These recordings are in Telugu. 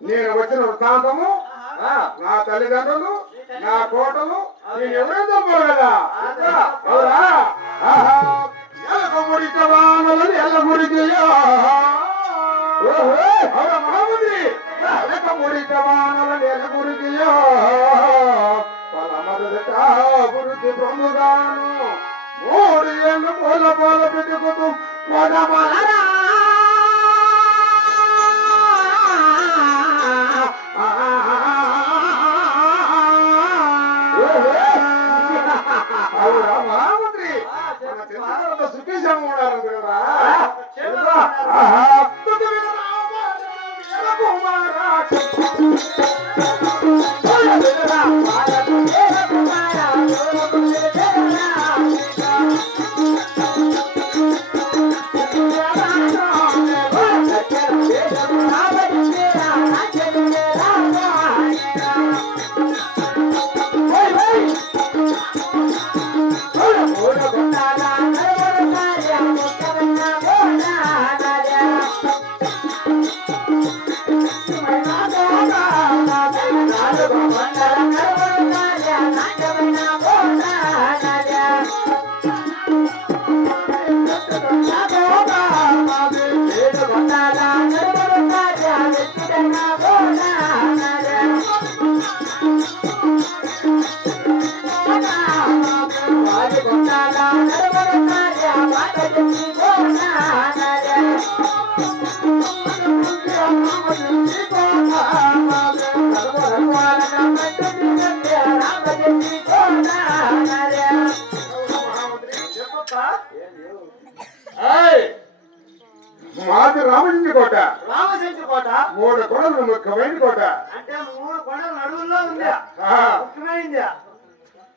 నేను వచ్చిన వృత్తాంతము నా తల్లిదండ్రులు నా కోటలు నేను ఎవరైతే కదా అవునా ఎల్లగురికి వానలని ఎల్లగురికియో అవునా మహామంత్రి ఎల్లగురికి వానలని ఎల్లగురికియో పలమరుదట అభివృద్ధి పొందుగాను 3 ఏళ్ళు పూల పూల పెట్టుకుతూ మొదమలరా మహామంత్రి సుఖేశ్వరం మాది రామచంద్ర కోట 3 కొండలు ముఖ్యమైన కోట అంటే 3 కొండల నడువుల్లో ఉంది ముఖ్యమైనది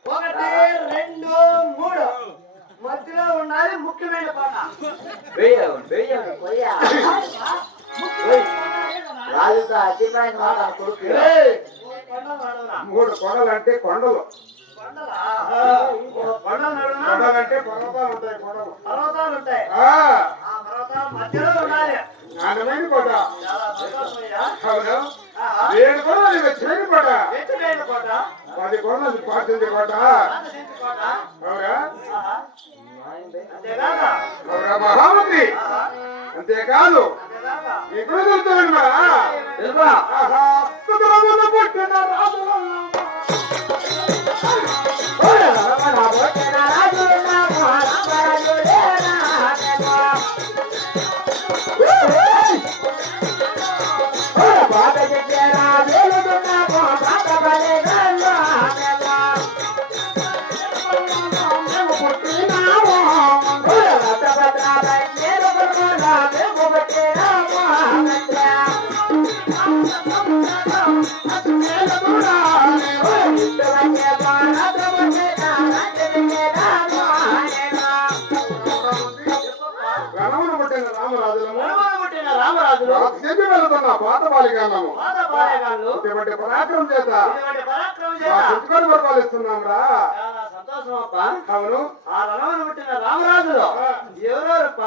1 2 3 మధ్యలో ఉండాలి ముఖ్యమైన కోట రాజుతో అతిమైన కొడుకు 3 కొండలు అంటే కొండలు కొండలంటే పర్వతాలు ఉంటాయి పర్వతాల మధ్యలో ఉండాలి నాణ్యమైన కోట అవును 7 కొండలు వెచ్చమైన కోట 10 కొండలు పాటించే కోట అవునా అవునా మహామంత్రి అంతేకాదు ఎక్కడ దొరుకుతాడు పుట్టిన రాజు పాత బాలికాలము ఇటువంటి పరాక్రమం చేత పుచ్చుకొని పరిపాలిస్తున్నాం రా సంతోషం అప్ప అవును ఆ రణమును పుట్టిన రామరాజులో ఎవరెవరప్ప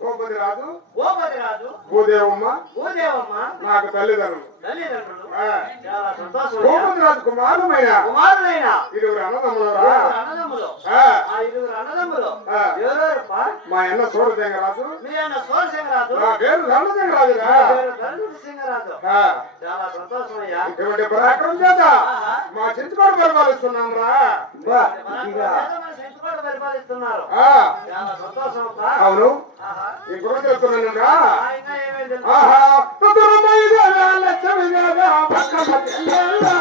భూపతి రాజు భూపతి రాజు భూదేవమ్మ భూదేవమ్మ నాకు తల్లిదండ్రులు తల్లిదండ్రులు ఆ, చాలా సంతోషం భూపతి రాజు కుమారులైన కుమారులైన ఇరువురు అన్నదమ్ములరా ఇరువురు అన్నదమ్ములు ఆ, ఆ ఇరువురు అన్నదమ్ములు ఆ. ఎవరెవరప్ప? మా అన్న సూరసింగరాజు మీ అన్న సోరసింగరాజు నా పేరు దండసింగరాజురా గరుడు సింగరాజు చాలా సంతోషం అయ్యా ఇటువంటి పరాక్రమం చేత మా చించుకోడు పరిపాలిస్తున్నాం రా సెంచుకోట పరిపాలిస్తున్నారు ఆ, చాలా సంతోషం అప్ప. అవును ఆహా. ఇప్పుడు చెప్తున్నాను రా ఇంకా ఏమేమి తెలుసు? ఆహా తుతురుమైదేగా లక్ష్మిదేగా పక్కన చెల్లెలా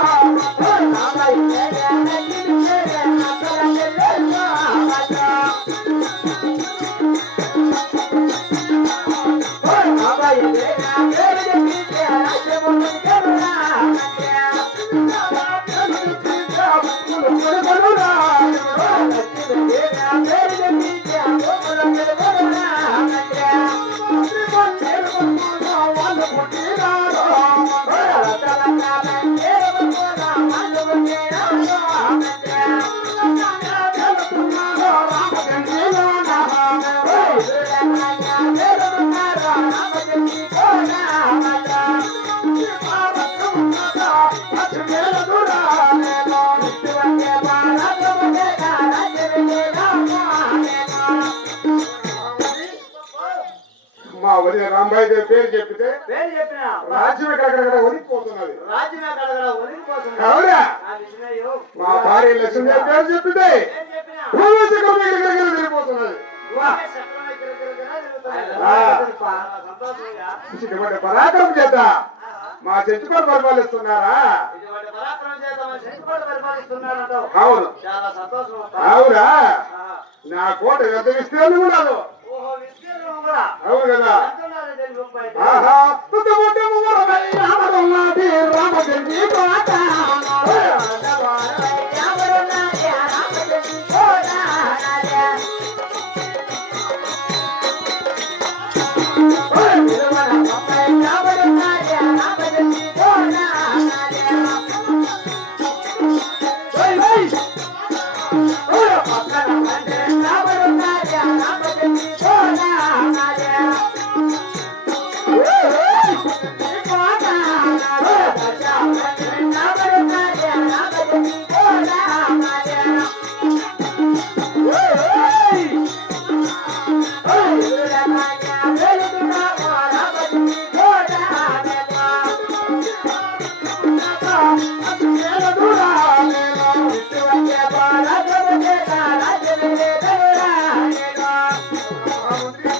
మా వదిన రాంబాయి గారి పేరు చెప్తే పేరు చెప్పిన రాజ్యం ఎక్కడెక్కడ వణికిపోతున్నది రాజ్యమే కడగడ ఒలిగిపోతుంది. అవునా నా విషయం మా భార్య లక్ష్మి గారి పేరు చెప్తే ఏం చెప్పినా భూమిచక్రం ఎక్కడెక్కడ తిరిగిపోతున్నది ఊరికే చక్రం ఎక్కడ తిరుగుతున్నా తిరుగుతుంది. ఆ. చాలా సంతోషం అయ్యా. ఇటువంటి పరాక్రమం చేత మా చెంచుకొని పరిపాలిస్తున్నారా ఇటువంటి పరాక్రమం చేత మన సెంచుకోట పరిపాలిస్తున్నారంటావు. అవును చాలా సంతోషం అప్ప. అవునా ఆహా. నా కోట ఎంత విస్తీర్ణం కూడా ఓహో విస్తీర్ణం కూడా అవును కదా ఎంత ఉన్నదో తెలియదు ముప్పై ఐదు. ఆహా తుతుముట్టము వరమై రామరున్నది రామచంద్రి కోట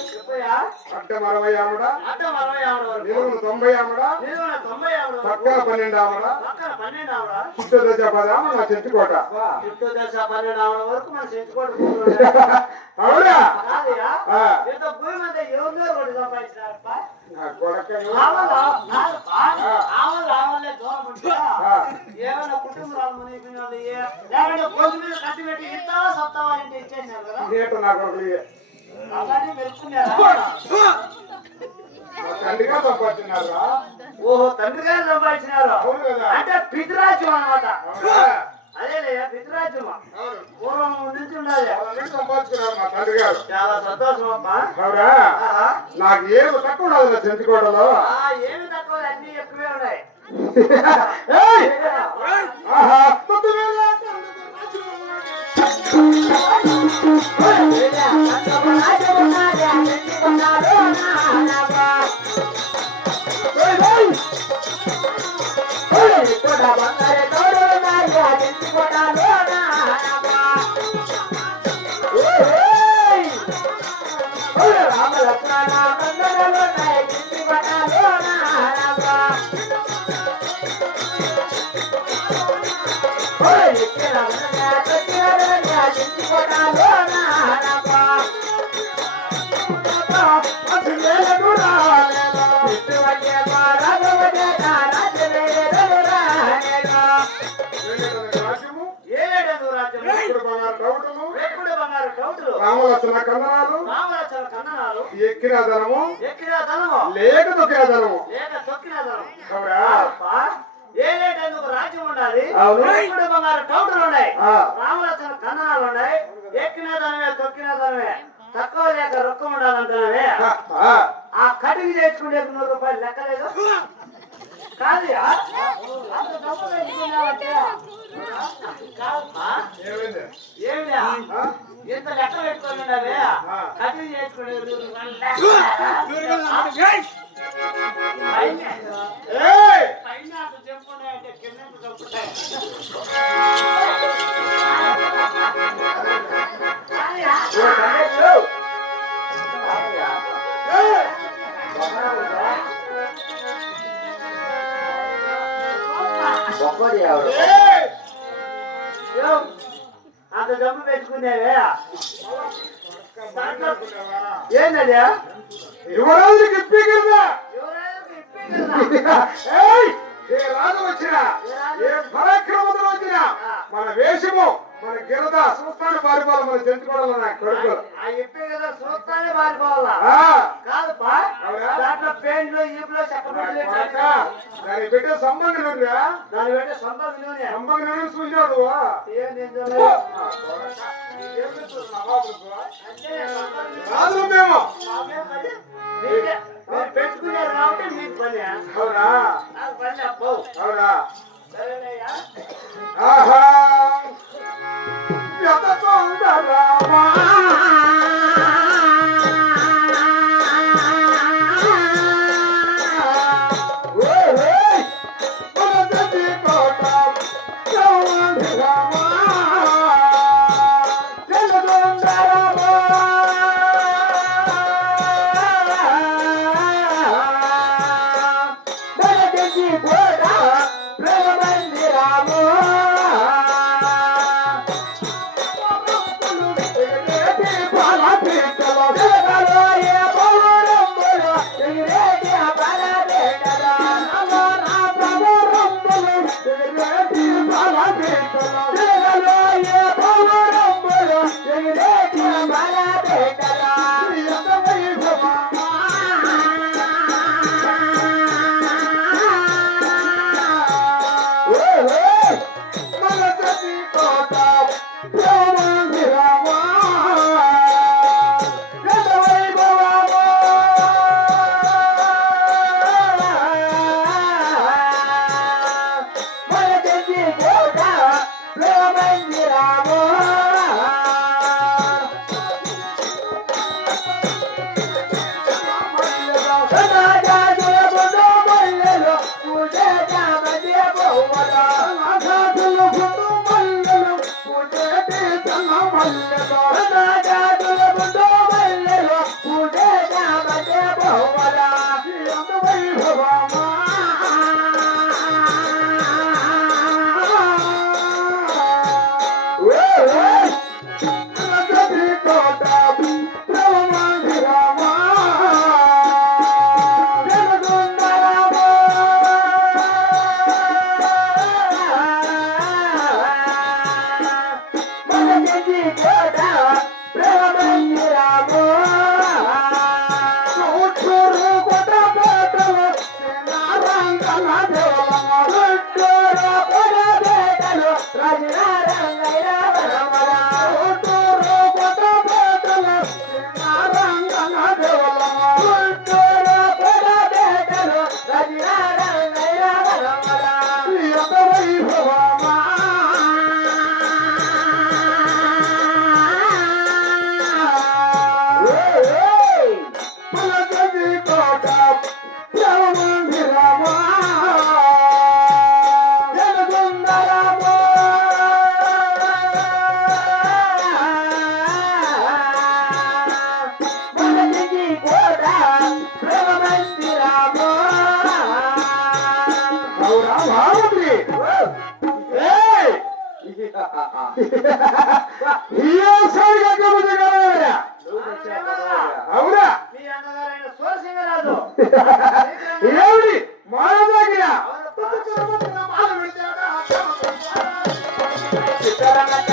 చెప్పయ్యా. అడ్డం 60 ఆవిడ అడ్డం 60 ఆవిడ వరకు. నిలువును 90 ఆవిడ నిలువున 90 ఆవిడ వరకు. పక్కన 12 ఆవిడ పక్కన 12 ఆవిడ. చుట్టూ దశ పదామ నా చెంచుకోట చుట్టూ దశ 12 ఆవిడ వరకు మన సెంచుకోట భూములు ఉన్నాయి. అవునా కాదయ్యా. ఆ, ఇంత భూమి మీద ఎవరిదో ఒకటి సంపాదించినారప్ప. నా కొడక ఆవల ఆవలే దూరం ఉంటే ఏమైనా కుటుంబాలు మునిగిపోయిన వాళ్ళు లేకుంటే భూమి మీద కట్టి పెట్టి ఇస్తావా సత్తావా అంటే ఇచ్చేసినారు కదా. నీట నా కొడుకు అలాగే మెరుచుకున్నారా? మా తండ్రిగా సంపాదించినారా ఓహో తండ్రి గారు సంపాదించినారు. అవును కదా అంటే పితృరాజ్యం అన్నమాట. అవునా? అదేలే పితృరాజ్యం అవును పూర్వం నుంచి ఉండాలి. వాళ్ళని సంపాదించుకున్నారు మా తండ్రి గారు చాలా సంతోషం అమ్మా. అవునా ఆహా. నాకు ఏమి తక్కువ ఉండదు నా చెంచుకోటలో ఏమి తక్కువ అన్ని ఎక్కువే ఉన్నాయి. ఏయ్! ఆహా పొద్దువేళ రాజ్యము ఏడేడు రాజ్యము ఇప్పుడు బంగారు డౌటులు ఎక్కుడు బంగారు టౌటులు రామలక్షణ కన్ననాలు రామలక్షల కన్ననాలు ఎక్కిన ధనము ఎక్కిన ధనము లేక తొక్కిన ధనము లేక తొక్కిన ధనము. అవునా ఏడేడు రాజ్యం ఉన్నది. అవును. ఇప్పుడు బంగారు టౌటర్లు ఉన్నాయి. ఆ. రామలక్ష్మణ కన్ననాలు ఉన్నాయి. ఎక్కిన దానివే తొక్కిన దానివే తక్కువ లేక రొక్కం ఉండాలంటున్నావే. ఆ కటింగ్ చేసుకునే 100 రూపాయలు లెక్కలేదు కాదు. అంత డబ్బు పెట్టుకున్నావంటే కాదమ్మా. ఏమిరా ఇంత లెక్క పెట్టుకున్నావే కటింగ్ చేసుకునే పైన అంత చెప్పుకున్నాయంటే కింద చెప్పుకుంటాయి. అంత డబ్బు పెట్టుకునేవే ఏంటది యువరాజుకి ఇప్పిగలదా యువరాజుకి ఇప్పిగలదా? ఏ రాజు వచ్చినా ఏ పరాక్రమం వచ్చినా మన వేషము మన గిరద చూస్తాను పారిపోవాలి. మన చెంచుకోవడం కొడుకులు ఆ ఇప్పే కదా చూస్తానే పారిపోవాలా కాదుపా. దాంట్లో పెయింట్లు ఈపులో చెక్కబెట్టలే దానికి పెట్టే సంబంధం ఉందిరా. దాని పెట్టే సంబంధం సంబంధం చూసినాడు రాజులు మేము పెట్టుకున్నారు కాబట్టి మీకు పని. అవునా నాకు పని అప్పు. అవునా సరేనయ్యా. ఆహా ఎంత తొందరమా అవునా మీ అన్నగారైన సోరసింగరాజు ఏమిటి మానవ అవునప్పా.